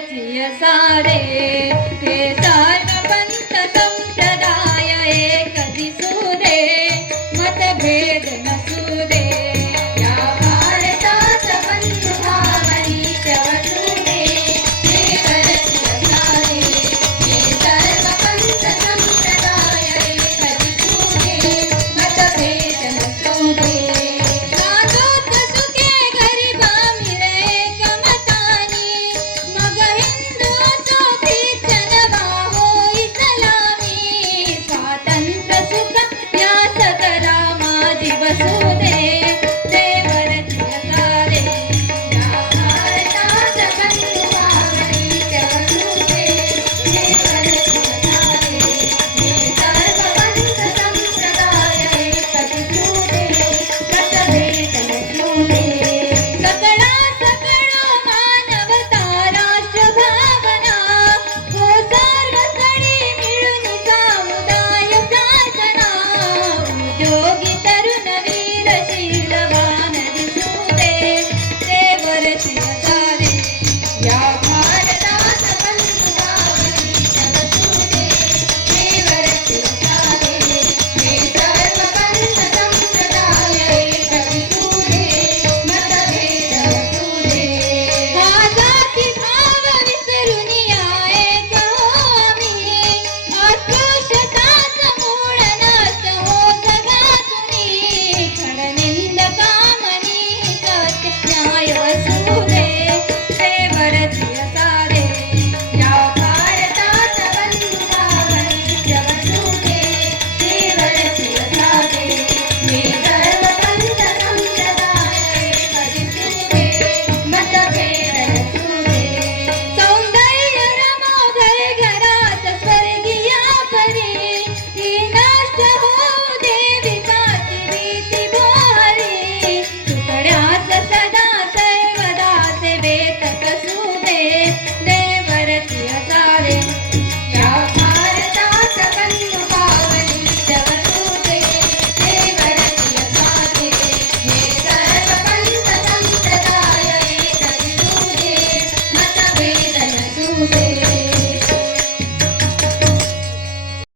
છીએ સારે